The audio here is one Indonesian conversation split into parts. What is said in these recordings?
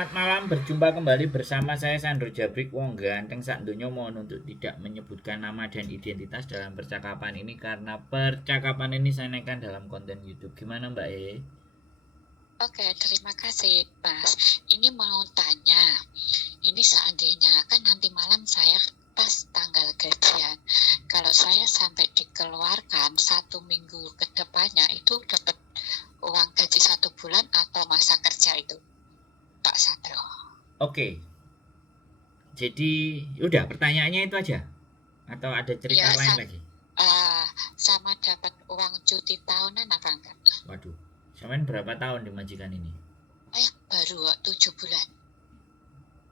selamat malam. Berjumpa kembali bersama saya Sandro Jabrik Wong Ganteng sak donya. Mohon untuk tidak menyebutkan nama dan identitas dalam percakapan ini karena percakapan ini saya naikkan dalam konten YouTube. Gimana Mbak E? Oke, terima kasih Mas. Ini mau tanya, ini seandainya kan nanti malam saya pas tanggal gajian, kalau saya sampai dikeluarkan 1 minggu ke depannya itu dapat uang gaji 1 bulan atau masa kerja itu, Pak Sandro? Oke. Jadi udah pertanyaannya itu aja atau ada cerita Ya, lain lagi? sama dapat uang cuti tahunan apa enggak? Waduh. Sampean berapa tahun di majikan ini? Baru 7 bulan.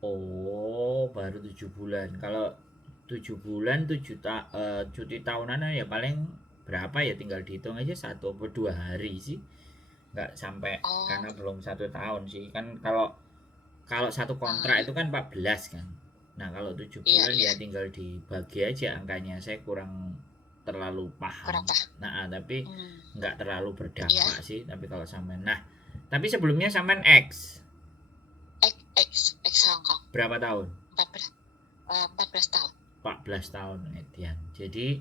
Oh, baru 7 bulan. Kalau 7 bulan cuti tahunan ya paling berapa ya, tinggal dihitung aja 1 atau 2 hari sih. Nggak sampai karena belum 1 tahun sih. Kan kalau satu kontrak itu kan 14 kan. Nah, kalau 7 bulan ya tinggal dibagi aja angkanya. Saya kurang terlalu paham. Nah, tapi nggak terlalu berdampak sih. Tapi kalau sampean, tapi sebelumnya sampean X Hong Kong. Berapa tahun? 14 tahun. 14 tahun Edian. Jadi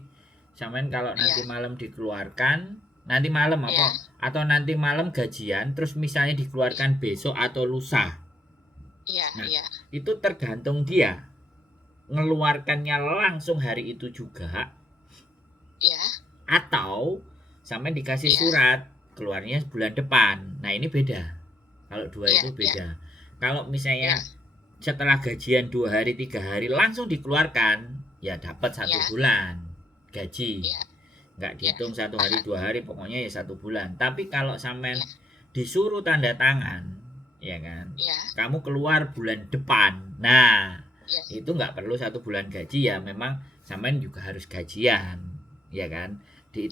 sampean kalau nanti malam dikeluarkan, nanti malam apa? Atau nanti malam gajian terus misalnya dikeluarkan besok atau lusa. Itu tergantung dia ngeluarkannya langsung hari itu juga. Atau sampean dikasih surat keluarnya bulan depan. Nah, ini beda. Kalau dua itu beda. Kalau misalnya setelah gajian 2 hari 3 hari langsung dikeluarkan, ya dapat 1 bulan gaji. Nggak dihitung 1 hari 2 hari, pokoknya ya 1 bulan. Tapi kalau sampean disuruh tanda tangan, ya kan, kamu keluar bulan depan, nah itu nggak perlu 1 bulan gaji, ya memang sampean juga harus gajian, ya kan, di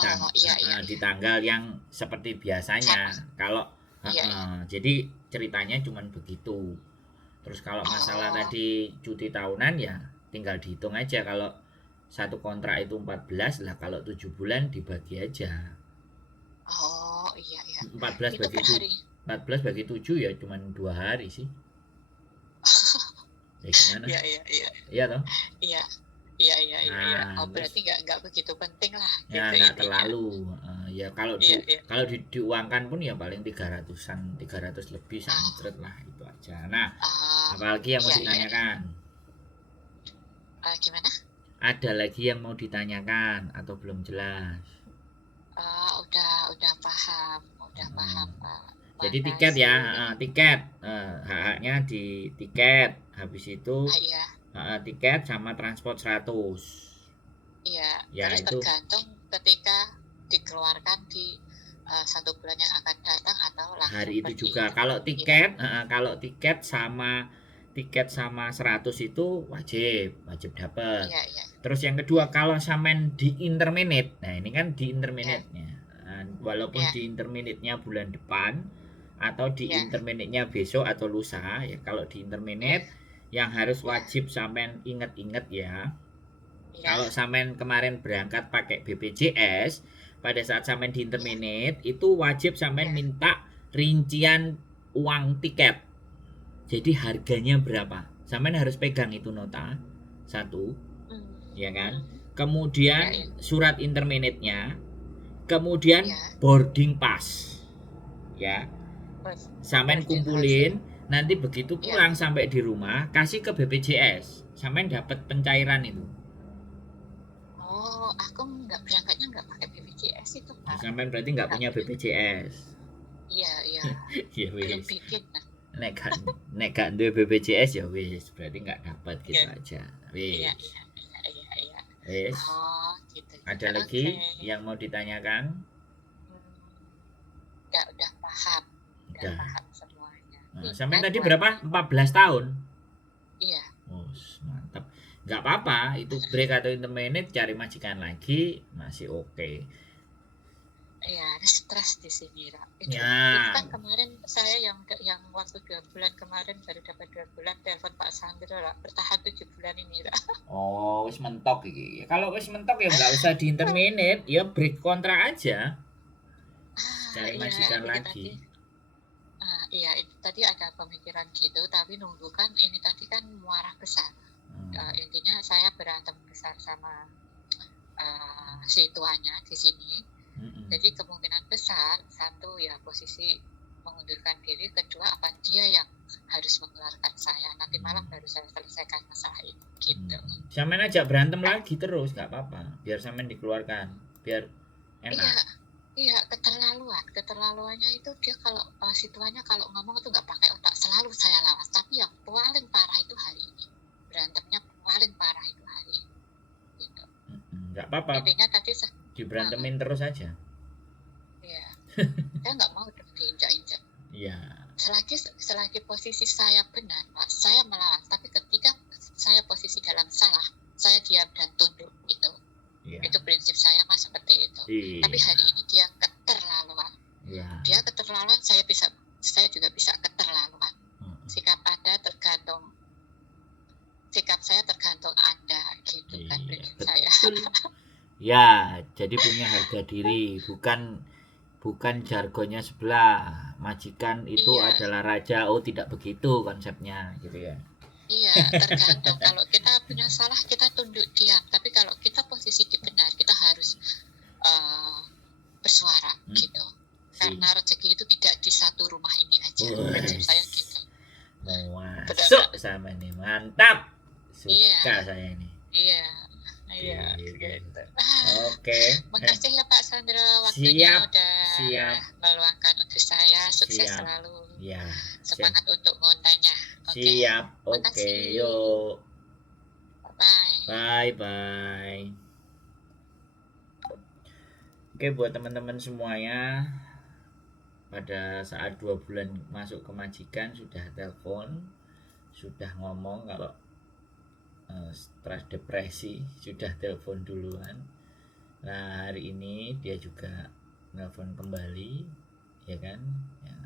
tanggal yang seperti biasanya. Kalau jadi ceritanya cuman begitu. Terus kalau masalah tadi cuti tahunan ya tinggal dihitung aja. Kalau satu kontrak itu 14 lah, kalau 7 bulan dibagi aja. 14 bagi 7 ya cuman 2 hari sih. Ya gimana? Iya toh? Iya. Berarti nggak begitu penting lah. Ya nggak terlalu. Ya kalau diuangkan pun ya paling 300-an, 300 lebih sancret lah, itu aja. Nah, apalagi yang mau ditanyakan? Gimana? Ada lagi yang mau ditanyakan atau belum jelas? Udah paham Pak. Jadi tiket ya, hak-haknya di tiket. Habis itu tiket sama transport 100. Ya, terus itu tergantung ketika dikeluarkan di 1 bulan yang akan datang atau langsung hari itu juga. Kalau tiket sama 100 itu wajib dapat. Terus yang kedua, kalau sampean di interminate, nah ini kan di interminate-nya, walaupun di interminate-nya bulan depan atau di interminate-nya besok atau lusa, ya kalau di interminate yang harus wajib sampean inget-inget ya. Kalau sampean kemarin berangkat pakai BPJS, pada saat sampean di interminate itu wajib sampean minta rincian uang tiket. Jadi harganya berapa? Sampean harus pegang itu nota 1, ya kan? Kemudian surat interminate-nya, kemudian boarding pass. Ya. Sampean kumpulin, nanti begitu pulang sampai di rumah kasih ke BPJS. Sampean dapat pencairan itu. Aku berangkatnya nggak pakai BPJS itu, Pak. Sampean berarti nggak punya BPJS. Iya. Ya wis. Belum bikin. Nek gak duwe BPJS ya wis, berarti nggak dapat gitu aja. Wis. Iya. Wis. Gitu. Ada lagi yang mau ditanyakan? Udah paham. Udah paham semuanya. Sampean tadi berapa? 14 tahun? Iya. Mantap. Nggak apa-apa, itu break atau interminate cari majikan lagi masih oke. Iya, stres di sini, Ra. Itu kan kemarin saya yang waktu 2 bulan kemarin baru dapat 2 bulan telepon Pak Sandro, Ra. Bertahan 7 bulan ini, Ra. Wis mentok iki. Kalau wis mentok ya nggak usah di interminate, ya break kontrak aja. Cari majikan lagi. Iya, itu tadi ada pemikiran gitu, tapi nunggu kan ini tadi kan muara besar. Intinya saya berantem besar sama si tuanya di sini. Jadi kemungkinan besar satu ya posisi mengundurkan diri, kedua apa dia yang harus mengeluarkan saya. Nanti malam baru saya selesaikan masalah ini gitu. Sampean ajak berantem lagi terus nggak apa-apa, biar sampean dikeluarkan, biar enak. Iya, keterlaluannya itu dia kalau si tuanya kalau ngomong itu nggak pakai otak, selalu saya lawan. Tapi yang paling parah itu hari ini, berantemnya paling parah itu hari ini. Gitu. Nggak apa-apa. Intinya tadi diberantemin terus aja. Iya. Saya nggak mau diinjak-injak. Iya. Selagi posisi saya benar, Pak, saya melawan. Tapi ketika saya posisi dalam salah, saya diam dan tunduk gitu. Iya. Itu prinsip saya Mas seperti itu. Iya. Tapi hari ini dia keterlaluan. Iya. Dia keterlaluan, saya juga bisa keterlaluan. Sikap Anda sikap saya tergantung Anda gitu kan prinsip saya. Ya, jadi punya harga diri, bukan jargonnya sebelah. Majikan itu adalah raja. Oh, tidak begitu konsepnya, gitu ya. Iya, tergantung. Kalau kita punya salah, kita tunduk diam. Tapi kalau kita posisi di benar, kita harus bersuara gitu. Karena rezeki itu tidak di satu rumah ini aja. Prinsip saya gitu. Masuk sama ini, mantap. Suka saya ini. Iya. Iya, gitu. Oke. Makasih ya Pak Sandro, waktunya udah meluangkan untuk saya. Sukses selalu. Ya. Semangat untuk ngontennya. Siap. Oke, yuk. Bye. Bye. Oke, buat teman-teman semuanya, pada saat 2 bulan masuk ke majikan sudah telepon, sudah ngomong kalau stres depresi, sudah telepon duluan. Nah, hari ini dia juga nelpon kembali, ya kan ya.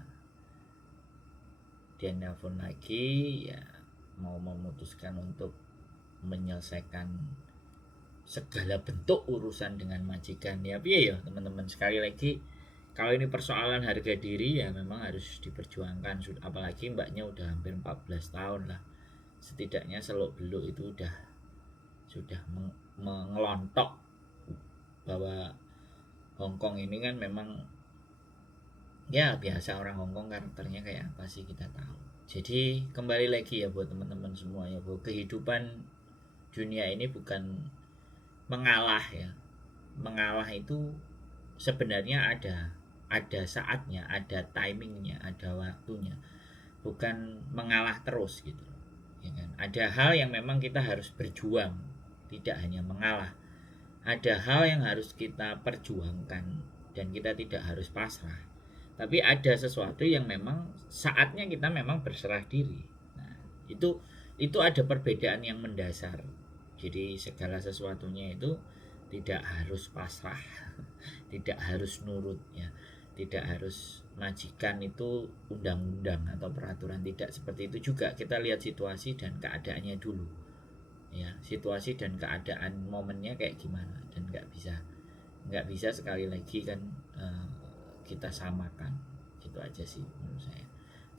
Dia nelpon lagi ya, mau memutuskan untuk menyelesaikan segala bentuk urusan dengan majikan ya. Piye ya teman-teman, sekali lagi kalau ini persoalan harga diri ya memang harus diperjuangkan. Apalagi mbaknya udah hampir 14 tahun lah, setidaknya seluk-beluk itu sudah mengelontok bahwa Hongkong ini kan memang ya biasa, orang Hongkong karakternya kayak apa sih kita tahu. Jadi kembali lagi ya buat teman-teman semua ya, bahwa kehidupan dunia ini bukan mengalah ya. Mengalah itu sebenarnya ada saatnya, ada timingnya, ada waktunya, bukan mengalah terus gitu. Ya kan? Ada hal yang memang kita harus berjuang, tidak hanya mengalah. Ada hal yang harus kita perjuangkan dan kita tidak harus pasrah. Tapi ada sesuatu yang memang saatnya kita memang berserah diri. Nah, itu ada perbedaan yang mendasar. Jadi segala sesuatunya itu tidak harus pasrah, tidak harus nurut ya. Tidak harus majikan itu undang-undang atau peraturan, tidak seperti itu juga. Kita lihat situasi dan keadaannya dulu ya, situasi dan keadaan momennya kayak gimana, dan nggak bisa sekali lagi kan kita samakan. Gitu aja sih menurut saya.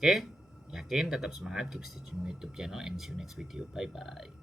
Oke, yakin, tetap semangat, keep stay tune YouTube channel, and see you next video. Bye bye.